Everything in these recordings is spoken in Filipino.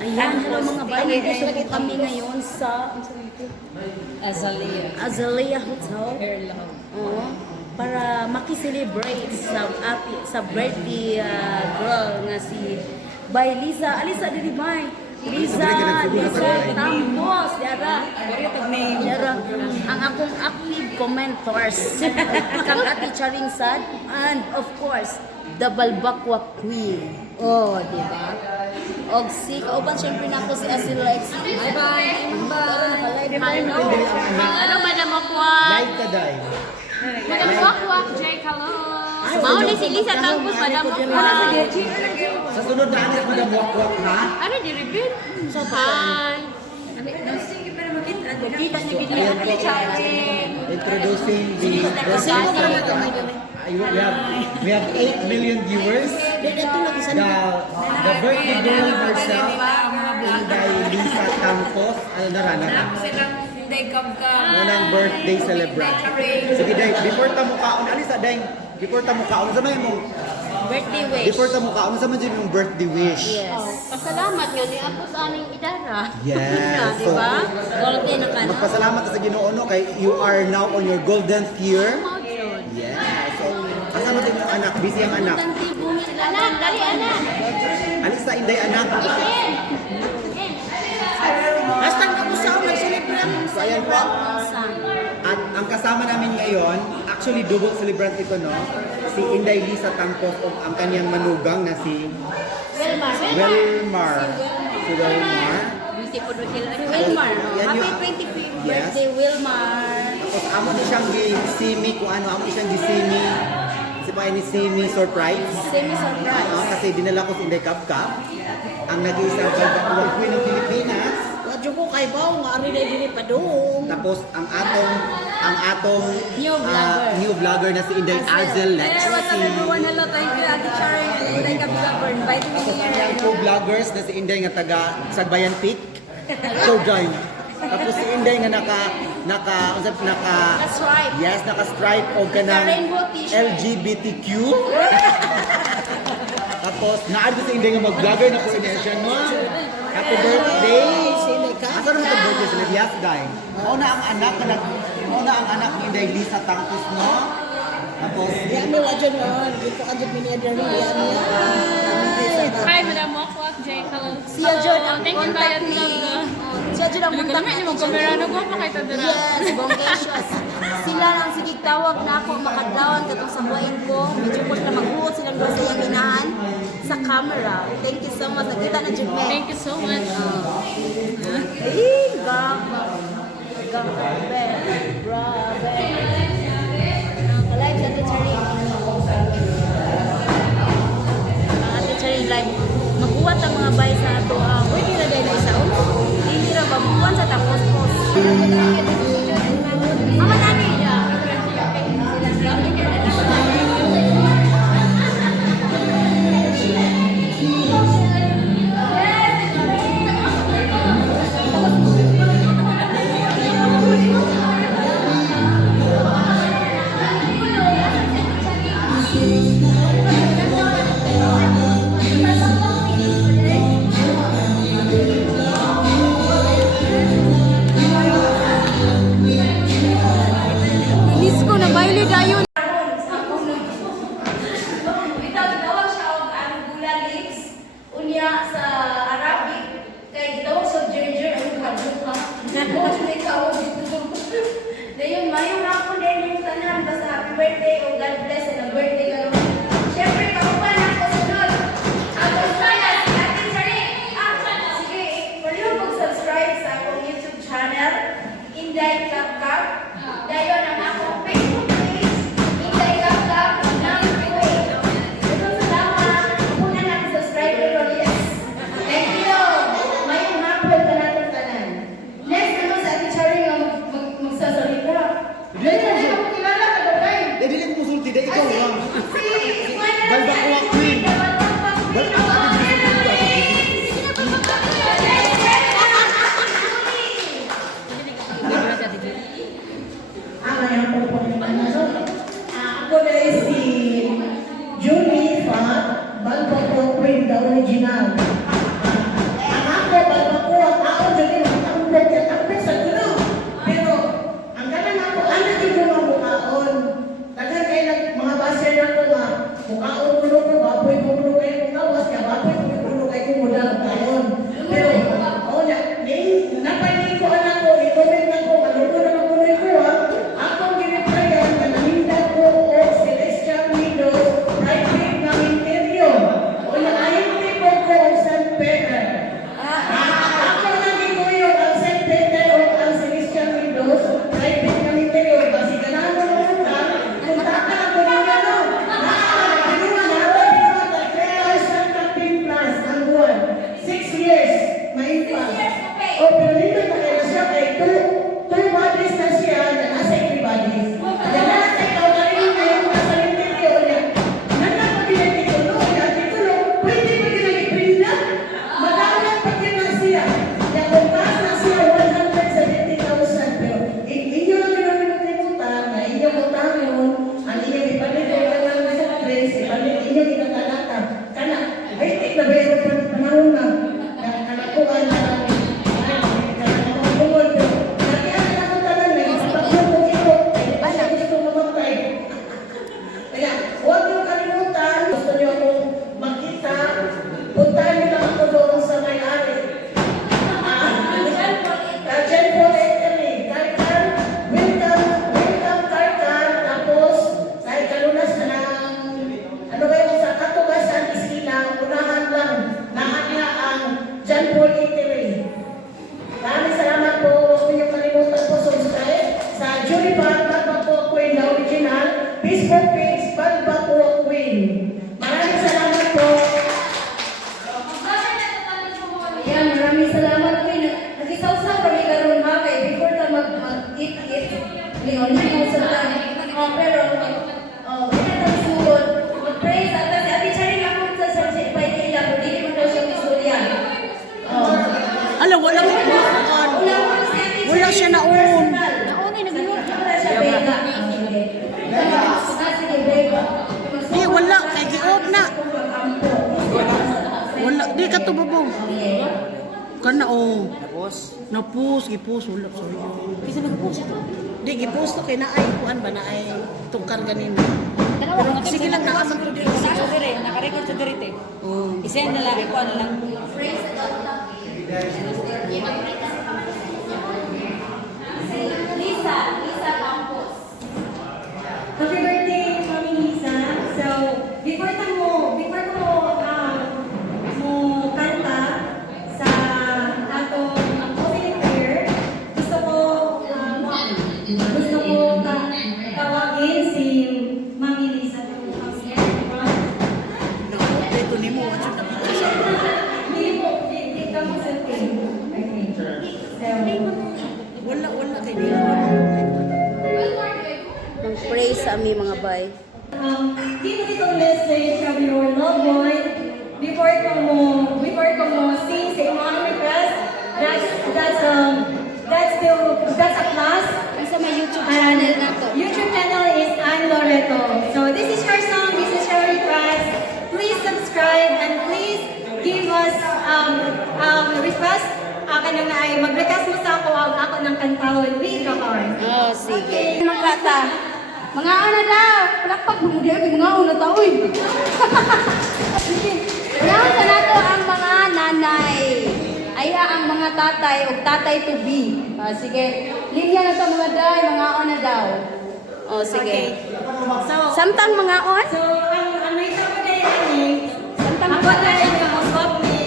Ayan, hello mga bayan. Gusto po kami ngayon sa Azalea Hotel. Oo, para makiselebrate sa birthday girl nga si by Liza. Alisa dili bay. Liza Tambos. Yara. Ang akong active commenters. Kang Ate Charing Sad. And of course, the Balbakwa Queen. Oh, di ba? Og si kauban syempre nako si Asil Lexi. Bye. Ano, Madam Okwak? Live ka, Day. Madam Okwak, Jake, hello. Mauli si Lisa Tangkos, Madam Okwak. Sa sunod na anak mo na wakwak na, Ano, di-reveal? Hi. Kita ni Bidli Ate Charing. introducing the we have 8 million viewers. The birthday girl herself, Inday Lisa Campos. Ano na rana? Nanang birthday celebrant. Sige, Day, before ta mukaon, alisa, Day, before ta mukaon, sa may mong Birthday wish. before ta mukaon, sa may yung birthday wish. Yes. Pasalamat nga ni ako sa aning idara. Yes. Di ba? Golden na ka na. Magpasalamat ka sa Ginoo no kay you are now on your golden year. Mao jud. Yes. So, asa mo din yung anak? Busy ang anak. Tanti bumi sila. Anak, dali anak. Alis sa Inday anak. Hasta nga usaw nag-celebrate. So, ayan po. At ang kasama namin ngayon, actually double celebrant ito, no? Si Inday Lisa Campos o ang kanyang manugang na si Wilmar. Si Wilmar. Beautiful sila. Wilmar. Yan Happy yung- 25th Yes. birthday, Wilmar. Tapos amo din siyang gisimi kung ano, amo din siyang gisimi. Kasi pa ni Simi surprise. Semi-surprise. Kasi dinala ko si Inday Kapkap, ang nag-iisang Balbakuang Queen ng Pilipinas. Wadyo ko kay Bao, nga ari na dili pa doon. Tapos ang atong New vlogger. new vlogger na si Inday Azel Lexi. Hello, thank you, Ate Charing. Inday Kapsa for inviting me Tapos ang here. iyang co-vloggers na si Inday nga taga Sagbayan Peak. So join. Tapos si Inday nga Stripe. yes, naka-stripe o kanang Naka-rainbow t-shirt. LGBTQ. Tapos naad ko si Inday nga mag-vlogger na ko siya no. Happy birthday. Asa na ito birthday sila? Yes, Day. Una ang anak ni Inday Lisa Tangkos, no? Tapos, Yan mo wadyo noon. Dito ka dyan miniyadari. Yan niya. Hi, Madam Okwak, Jake, hello. Siya dyan ang Thank you, contact Bayad ni... Vlog. Siya dyan ang contact Kami ni mo kamera no ko pa kay tadara. Yes, bonggacious. Sila lang sige tawag na ako makadlawan katong sa buhayin ko. Medyo po sila magbuot silang doon sa iyang inahan sa camera. Thank you so much. Nakita na dyan me. Thank you so much. Grabe. Grabe. Grabe. Live sa Ate Charing. Ate Charing live. Magbuhat ang mga bay sa ato. Pwede na dahil na isaon. Hindi na mabuhan sa tapos-pos. Mama nani. isaw-saw kami karon ha kay before ta mag-eat lingon sa tan. Pero wala tang sugod. Mag-pray sa kasi ati Charing ako sa by ila ko dili man daw siya istorya. Ala, wala ko wala siya naon. Naunay nagluto. Siya bega. Sige, bega. Di, wala. Kay giog na. Wala. Di ka to babong. Kana o. Napus, gipus. Wala. Sorry. Bisa nagpuso to. Di, gipus to kay naay. Kuan ba naay tukar ganina. Pero sige lang nakaman to di. Naka-record sa dirite. Oh. I-send na lang, ikuha na lang. Lisa Campos. Happy birthday, Mami Lisa. So, before mo kanta sa atong opening prayer, gusto ko tawagin si Mami Lisa. Ito ni mo. Wala na picture sa Hindi ka mo sa team. Okay. So, wala kay di. Mag-pray sa aming mga bay. give me a message from your loved one before ko mo sing sa imong request. That's a class. Sa may YouTube channel na to. YouTube channel is I'm Loreto. So this is your song, this is your request. Please subscribe and please give us request. Kanang ay mag-request mo sa ako ng kantahon with the heart. Oh, sige. Magkata. Mga ano daw, palakpak mo di ay mga una ta uy. Ngayon sa nato ang mga nanay. Ayha ang mga tatay o tatay to be. Sige. Linya na to mga day, mga ona daw. Oh, sige. So, Samtang mga on? So, ang may tama dahil ani, Samtang ako dahil ang usap ni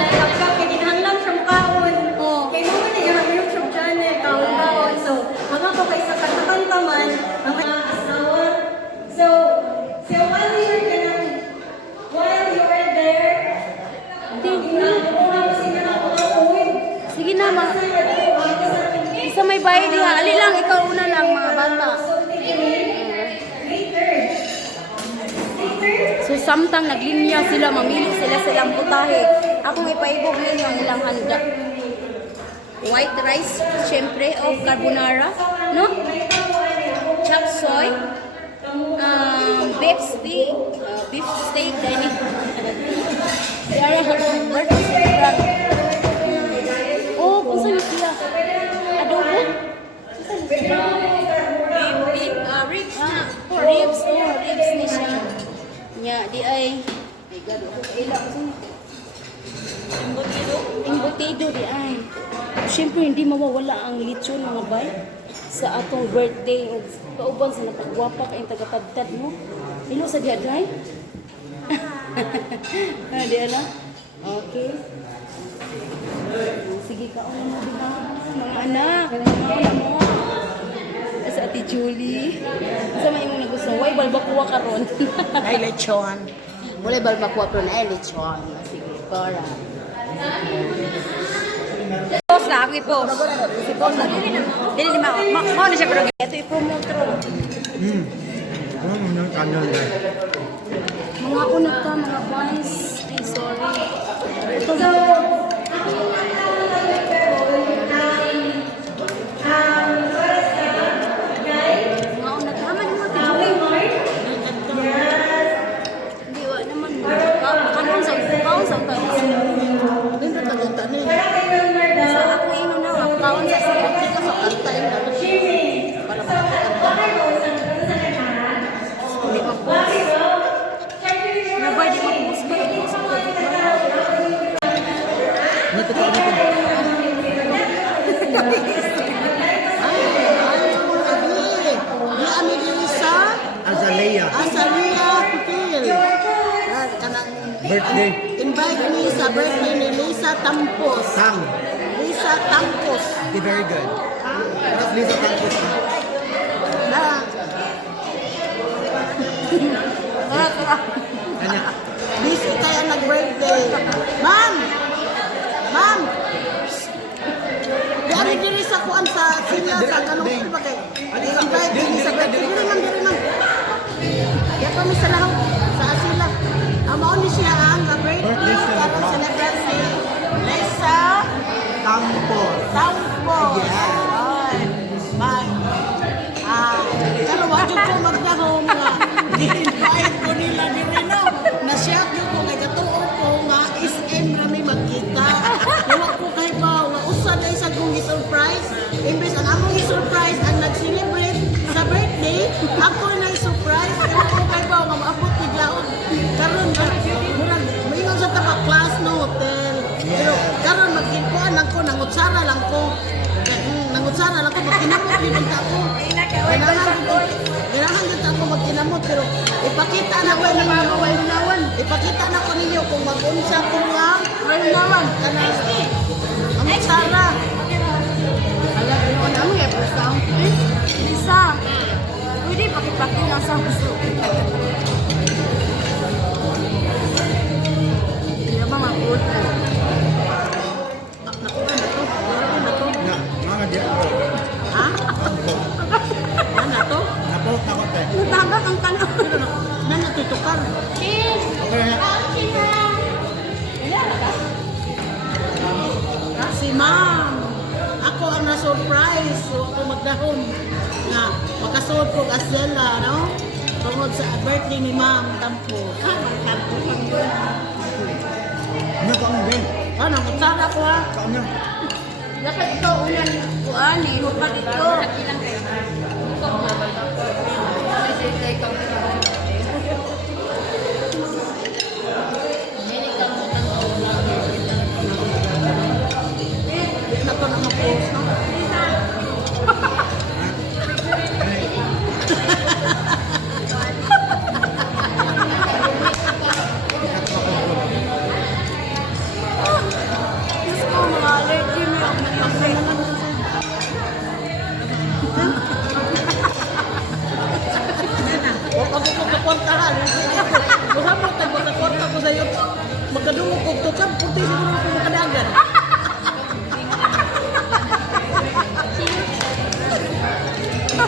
nagkakap kay ginahanglan sa mukhaon. Oh. Kay mo man yung YouTube channel, kaon. So, mga ko kay sa katakanta man, ang mga asawa. So while you are there, mo sila na uwi. Sige na, mga. Isa may bayad diha. Ali lang, ikaw una lang, mga bata. So, samtang naglinya sila, mamili sila silang putahe. Akong ipaibog ninyo ang ilang handa. White rice, syempre, o carbonara, no? Chop soy, beef steak, gani. Yara, birthday celebrant. Oh, kung saan yung siya? Adobo? Ribs na. Ribs ni siya. Nya, di ay. Embutido di ay. Siyempre, hindi mawawala ang lechon mga bay sa atong birthday. Kauban sa napagwapa kayong tagatadtad mo. Ilo sa diaday? Di ala? Okay. Sige ka, mo diba? Mga anak, mga anak mo. Sa Ate Julie. Sa may mong nagusto, way balbakuwa ka ron. Ay, lechon. Wala balbakuwa ron, ay lechon. Sige, para. Post na, ako i-post. Si post na, dili na mo na siya pero ito i-promote ron. Ano yung channel na? Mga unat ka, mga boys. Ay, sorry. Ito na. Mga unat ka, man mo. Hindi, wala naman. Kanon sa Dito tagunta ni. sa ako ino na, kaon sa sa Kanta ina. Hindi pa po. Nabay, di pa po. Nito pa nito. Di ami diri sa Azalea. Azalea Hotel. Kanang Birthday. invite me sa birthday ni Lisa Tampos. Tang. Lisa Tampos. Okay, very good. Tapos Lisa Tampos na. Kanya. Busy kaya nag-birthday. Ma'am! Ma'am! sa kuan sa sila sa kanong ba kay. Invite din sa birthday. Diri man. Ya pa mi sa lahog sa sila. Mao ni siya ang birthday karon celebrate si Lisa Tampos. Tampos. Ay, may. Pero wag ko magdahom nga. Di-invite ko nila diri no. Na-shock yun ko kay katuo ko nga SM rami magkita. Iwa ko kay ba nga usa na isa kong i-surprise. Imbes ang among i-surprise ang nag-celebrate sa birthday, ako na i-surprise. Iwa ko kay ba nga maabot ni Glaon. Karon murag maingon sa tapak class no hotel. Pero karon magkikuan lang ko nangutsara lang ko. Nangutsara lang ko magkinamot ni banta ko. Ganahan dito ako magkinamot pero ipakita na ko ninyo. Ipakita na ko ninyo kung mag-unsa ko nga. Raynawan. Ang sara. Ano ya po sound? Lisa. Pwede pakipaki lang sa gusto. Hindi naman mag-good na. Nakuha na to. Na to. Na, mga di ako. Ha? Ano to? Napo, tayo. Nagtagak ang kanan. Na natutukar. Okay na. Si ma'am. Ako ang na-surprise. So ako magdahon. Na makasuot ko Asela, no? Tungod sa birthday ni ma'am Tampo. Tampo lang yun. Ano ka ang Ben? Ano, magsara ko ha. Saan niya? Dapat ito ulan kuan eh, hupat ito. Hindi na ko na mag-post, no? Diyos ko, mga allergy niyo. Magpapay na lang ito. Huwag ako kong kaportahan. Buha mo tayo magkaporta ko sa'yo. Magkadungog ko ito. Purti siguro ako makadagan.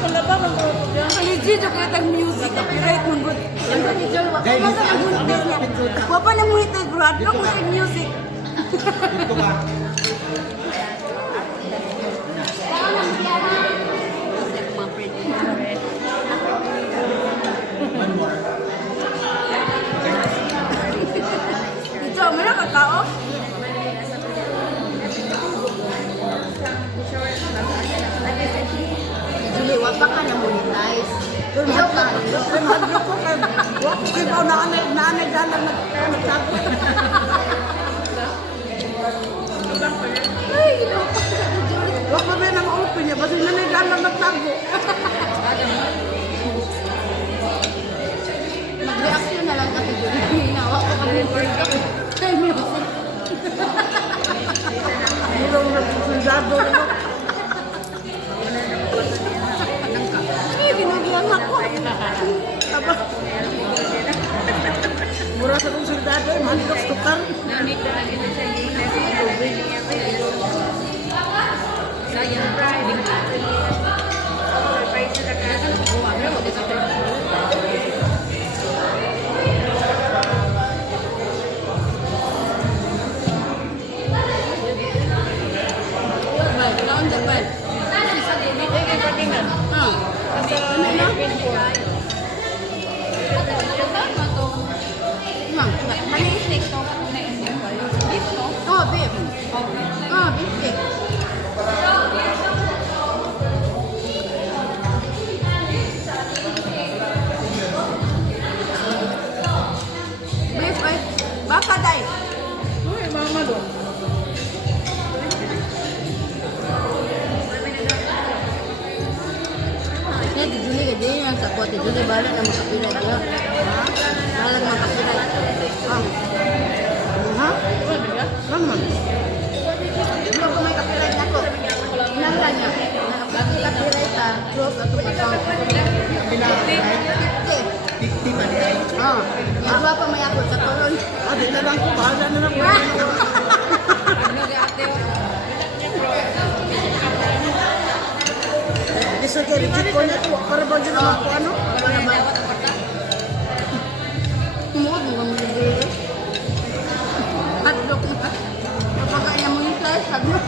Wala ba mga Legit ako itang music, copyright ng good. Ano ni Joel, Dahil wala sa na ano, good niya. Wapa na mo ito, grad na mo sa music. Dito ba? One more. Ito, may nakatao? Julie, wag pa ka na monetize. Joke lang. Joke ko kay wag ko kay bao naanay dalan nagtago. Ay, ginawa. Wag pa ba nang open niya basta nanay dalan nagtago. Mag-reaction na lang ako dun. Hinawa ko kami birthday. Ay, music. Murong sundado. Ay, binagyan ako. Aba. Mura sa kong sundado mantok tukar. Oh, beef. Oh, beef steak. Beef, ay. Baka, day. Uy, mama do. Kaya di Julie ka din ang sakot. Di Julie bala na makapilay dia. Ha? Bala na makapilay. Ha? Mama. Hindi ko may kapilay na ko. Inala niya. Nakapilay ta. Close ato pa sa. Kapila, right? 50. 50 ba niya? Oh. Yung pa may ako sa kolon. Adi na lang ko bahala na lang. legit ko na to. Para ba yun naman ko ano? Tumuod mo kami siguro. At dok na. Kapag kaya mo yung class, sabi mo.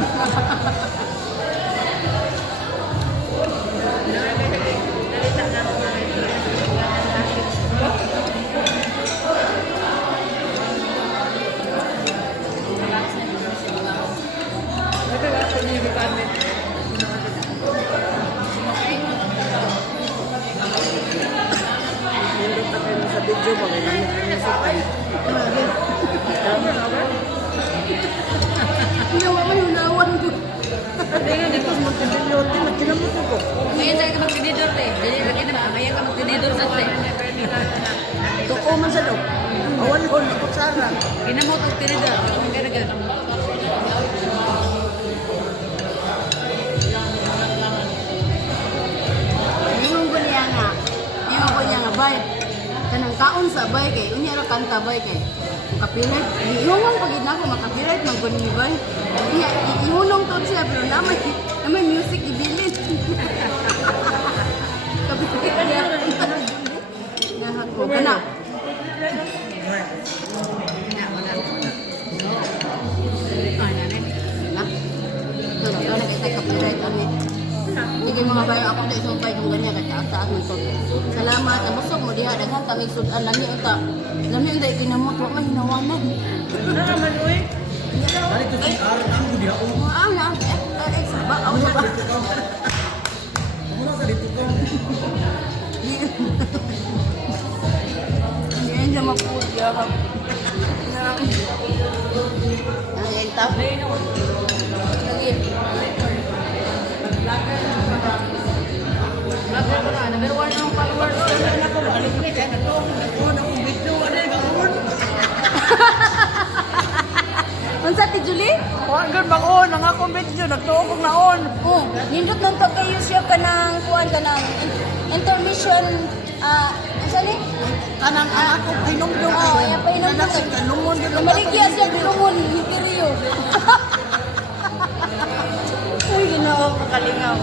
Nindot na kayo sa video ba? Kaya namin kayo sa pay. Ginawa mo yung nawan ko. Dito sa Montevideo, tinamot ko. Ngayon tayo ka magtinidor te. Dili lagi na ngayon ka magtinidor sa te. Toko man sa daw. Awal yun, ako sana. Ginamot og tinidor. Garagan. Yung ko niya nga. Yung ko niya nga, bay. Kanang kaon sa bay kay. Unya ra kanta bay kay. Kapilit. Ihunong pagid na ako makapilit man ko ni bay. Iya, ihunong to siya pero namay music ibilin. Kapilit niya. Nahak ko. Kana. Sige mga bayo ako dahil sumpay kung ganyan kaya taas mo ito. Salamat. Abusog mo diha. Daghan tamig sudan. Lami unta. Lami unta ikinamot. Wala hinawanan. Balik to si Ar, ang gudi ako. Ah, na. Saba. Ako saba. Muna sa dito ko. Hindi yan siya mapulya. Ay, tap. Lagi. Number 1 ang followers. Unsa ti Julie? Huwag gan bang on, ang akong video, nagtuo kong naon. Oh, nindot nang to kayo siya kanang kuan kanang intermission asa ni? Kanang akong hinungdong Oh, ay pa inom Nanak si kalungon din ang Maligya siya tulungon ni Pirio. Uy, ginawa ko kalingaw.